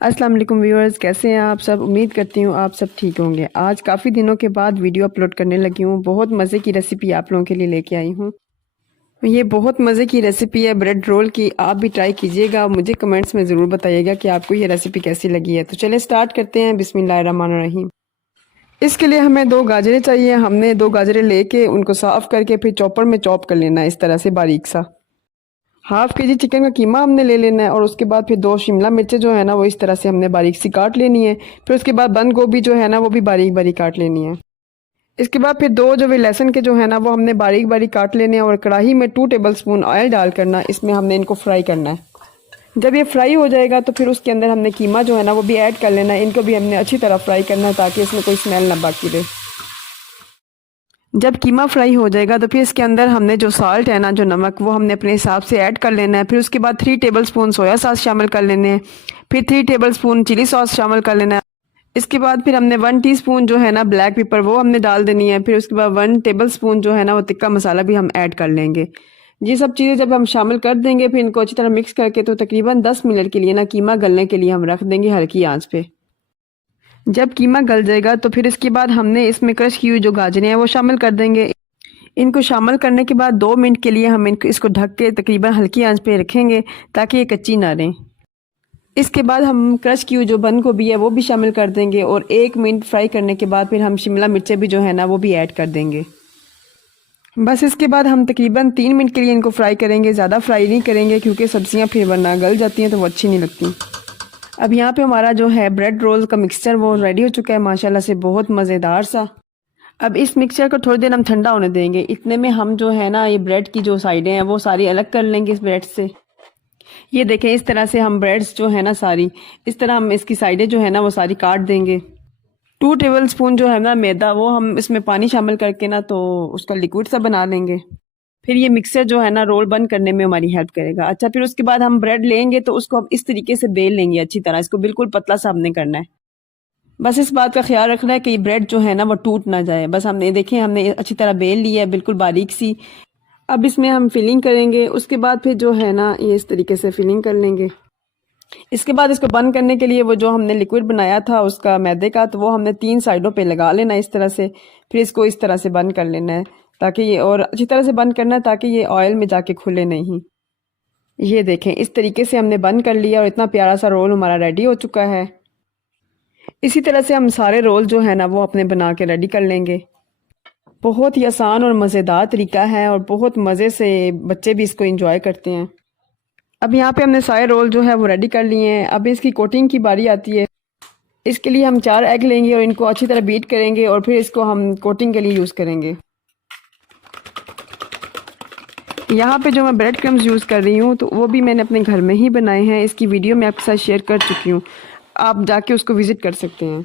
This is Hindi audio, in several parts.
अस्सलाम वालेकुम व्यूअर्स, कैसे हैं आप सब। उम्मीद करती हूँ आप सब ठीक होंगे। आज काफ़ी दिनों के बाद वीडियो अपलोड करने लगी हूँ। बहुत मज़े की रेसिपी आप लोगों के लिए लेके आई हूँ। ये बहुत मज़े की रेसिपी है ब्रेड रोल की। आप भी ट्राई कीजिएगा, मुझे कमेंट्स में ज़रूर बताइएगा कि आपको ये रेसिपी कैसी लगी है। तो चलिए स्टार्ट करते हैं। बिस्मिल्लाहिर्रहमानिर्रहीम। इसके लिए हमें 2 गाजरें चाहिए। हमने 2 गाजरें लेके उनको साफ़ करके फिर चॉपर में चॉप कर लेना है इस तरह से बारीक सा। हाफ के जी चिकन का कीमा हमने ले लेना है और उसके बाद फिर 2 शिमला मिर्चें जो है ना वो इस तरह से हमने बारीक सी काट लेनी है। फिर उसके बाद बंद गोभी जो है ना वो भी बारीक बारीक काट लेनी है। इसके बाद फिर 2 जो भी लहसुन के जो है ना वो हमने बारीक बारीक काट लेने हैं और कढ़ाई में 2 टेबलस्पून ऑयल डाल करना, इसमें हमने इनको फ्राई करना है। जब ये फ्राई हो जाएगा तो फिर उसके अंदर हमने कीमा जो है ना वो भी ऐड कर लेना है। इनको भी हमने अच्छी तरह फ्राई करना है ताकि इसमें कोई स्मेल ना बाकी रहे। जब कीमा फ्राई हो जाएगा तो फिर इसके अंदर हमने जो साल्ट है ना, जो नमक, वो हमने अपने हिसाब से ऐड कर लेना है। फिर उसके बाद 3 टेबलस्पून सोया सॉस शामिल कर लेने हैं। फिर 3 टेबलस्पून चिली सॉस शामिल कर लेना है। इसके बाद फिर हमने 1 टीस्पून जो है ना ब्लैक पेपर वो हमने डाल देनी है। फिर उसके बाद 1 टेबलस्पून जो है ना वो तिक्का मसाला भी हम ऐड कर लेंगे। ये सब चीज़ें जब हम शामिल कर देंगे फिर इनको अच्छी तरह मिक्स करके तो तकरीबन 10 मिनट के लिए ना कीमा गलने के लिए हम रख देंगे हल्की आंच पे। जब कीमा गल जाएगा तो फिर इसके बाद हमने इसमें क्रश की हुई जो गाजरें हैं वो शामिल कर देंगे। इनको शामिल करने के बाद 2 मिनट के लिए हम इसको ढक के तकरीबन हल्की आंच पे रखेंगे ताकि ये कच्ची ना रहें। इसके बाद हम क्रश की हुई जो बंद गोभी है वो भी शामिल कर देंगे और 1 मिनट फ्राई करने के बाद फिर हम शिमला मिर्चें भी जो है ना वो भी ऐड कर देंगे। बस इसके बाद हम तकरीबन 3 मिनट के लिए इनको फ्राई करेंगे। ज़्यादा फ्राई नहीं करेंगे क्योंकि सब्जियां फिर वरना गल जाती हैं तो वो अच्छी नहीं लगती। अब यहाँ पे हमारा जो है ब्रेड रोल का मिक्सचर वो रेडी हो चुका है माशाल्लाह से, बहुत मज़ेदार सा। अब इस मिक्सचर को थोड़ी देर हम ठंडा होने देंगे। इतने में हम जो है ना ये ब्रेड की जो साइडें हैं वो सारी अलग कर लेंगे इस ब्रेड से। ये देखें, इस तरह से हम ब्रेड्स जो है ना सारी इस तरह हम इसकी साइडें जो है ना वो सारी काट देंगे। 2 टेबलस्पून जो है ना मैदा वो हम इसमें पानी शामिल करके ना तो उसका लिक्विड सा बना लेंगे। फिर ये मिक्सचर जो है ना रोल बंद करने में हमारी हेल्प करेगा। अच्छा, फिर उसके बाद हम ब्रेड लेंगे तो उसको हम इस तरीके से बेल लेंगे अच्छी तरह। इसको बिल्कुल पतला सा हमने करना है। बस इस बात का ख्याल रखना है कि ये ब्रेड जो है ना वो टूट ना जाए। बस हमने देखें, हमने अच्छी तरह बेल ली है बिल्कुल बारीक सी। अब इसमें हम फिलिंग करेंगे। उसके बाद फिर जो है ना ये इस तरीके से फिलिंग कर लेंगे। इसके बाद इसको बंद करने के लिए वो जो हमने लिक्विड बनाया था उसका मैदे का, तो वो हमने 3 साइडों पे लगा लेना इस तरह से। फिर इसको इस तरह से बंद कर लेना है ताकि ये, और अच्छी तरह से बंद करना है ताकि ये ऑयल में जाके खुले नहीं। ये देखें, इस तरीके से हमने बंद कर लिया और इतना प्यारा सा रोल हमारा रेडी हो चुका है। इसी तरह से हम सारे रोल जो है ना वो अपने बना के रेडी कर लेंगे। बहुत ही आसान और मज़ेदार तरीका है और बहुत मज़े से बच्चे भी इसको एंजॉय करते हैं। अब यहाँ पे हमने सारे रोल जो है वो रेडी कर लिए हैं। अब इसकी कोटिंग की बारी आती है। इसके लिए हम 4 एग लेंगे और इनको अच्छी तरह बीट करेंगे और फिर इसको हम कोटिंग के लिए यूज़ करेंगे। यहाँ पे जो मैं ब्रेड क्रम्स यूज़ कर रही हूँ तो वो भी मैंने अपने घर में ही बनाए हैं। इसकी वीडियो मैं आपके साथ शेयर कर चुकी हूँ, आप जाके उसको विज़िट कर सकते हैं।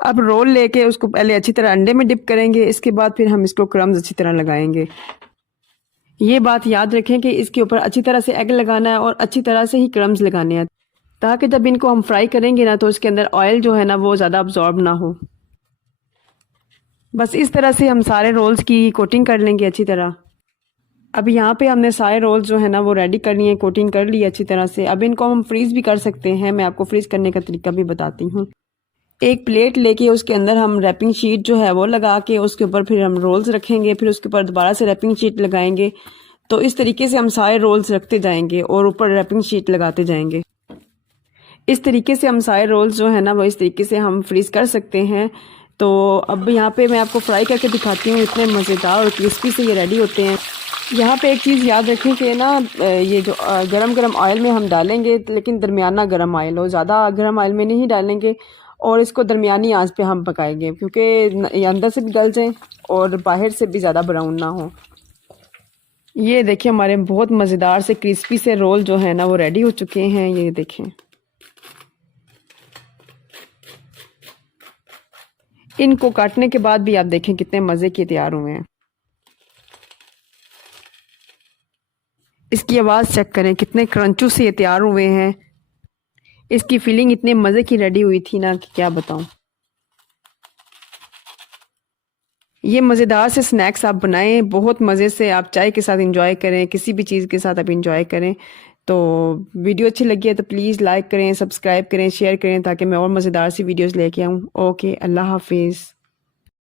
अब रोल लेके उसको पहले अच्छी तरह अंडे में डिप करेंगे। इसके बाद फिर हम इसको क्रम्स अच्छी तरह लगाएंगे। ये बात याद रखें कि इसके ऊपर अच्छी तरह से एग लगाना है और अच्छी तरह से ही क्रम्स लगाने हैं ताकि जब इनको हम फ्राई करेंगे ना तो इसके अंदर ऑयल जो है ना वो ज़्यादा अब्जॉर्ब ना हो। बस इस तरह से हम सारे रोल्स की कोटिंग कर लेंगे अच्छी तरह। अब यहाँ पे हमने सारे रोल्स जो है ना वो रेडी कर लिए, कोटिंग कर ली अच्छी तरह से। अब इनको हम फ्रीज़ भी कर सकते हैं। मैं आपको फ्रीज़ करने का तरीका भी बताती हूँ। एक प्लेट लेके उसके अंदर हम रैपिंग शीट जो है वो लगा के उसके ऊपर फिर हम रोल्स रखेंगे। फिर उसके ऊपर दोबारा से रैपिंग शीट लगाएंगे। तो इस तरीके से हम सारे रोल्स रखते जाएंगे और ऊपर रैपिंग शीट लगाते जाएंगे। इस तरीके से हम सारे रोल्स जो है ना वो इस तरीके से हम फ्रीज़ कर सकते हैं। तो अब यहाँ पे मैं आपको फ्राई करके दिखाती हूँ। इतने मज़ेदार और क्रिस्पी से ये रेडी होते हैं। यहाँ पे एक चीज़ याद रखें कि ना ये जो गरम गरम ऑयल में हम डालेंगे, लेकिन दरमियाना गरम ऑयल हो, ज़्यादा गरम ऑयल में नहीं डालेंगे। और इसको दरमियानी आंच पे हम पकाएंगे क्योंकि ये अंदर से भी गल जाए और बाहर से भी ज़्यादा ब्राउन ना हो। ये देखिए, हमारे बहुत मज़ेदार से क्रिस्पी से रोल जो है ना वो रेडी हो चुके हैं। ये देखें, इनको काटने के बाद भी आप देखें कितने मज़े के तैयार हुए हैं। इसकी आवाज़ चेक करें, कितने क्रंचू से ये तैयार हुए हैं। इसकी फीलिंग इतने मज़े की रेडी हुई थी ना कि क्या बताऊं। ये मज़ेदार से स्नैक्स आप बनाएं, बहुत मज़े से आप चाय के साथ इंजॉय करें, किसी भी चीज़ के साथ आप इंजॉय करें। तो वीडियो अच्छी लगी है तो प्लीज़ लाइक करें, सब्सक्राइब करें, शेयर करें ताकि मैं और मज़ेदार सी वीडियोस लेके आऊँ। ओके, अल्लाह हाफिज़।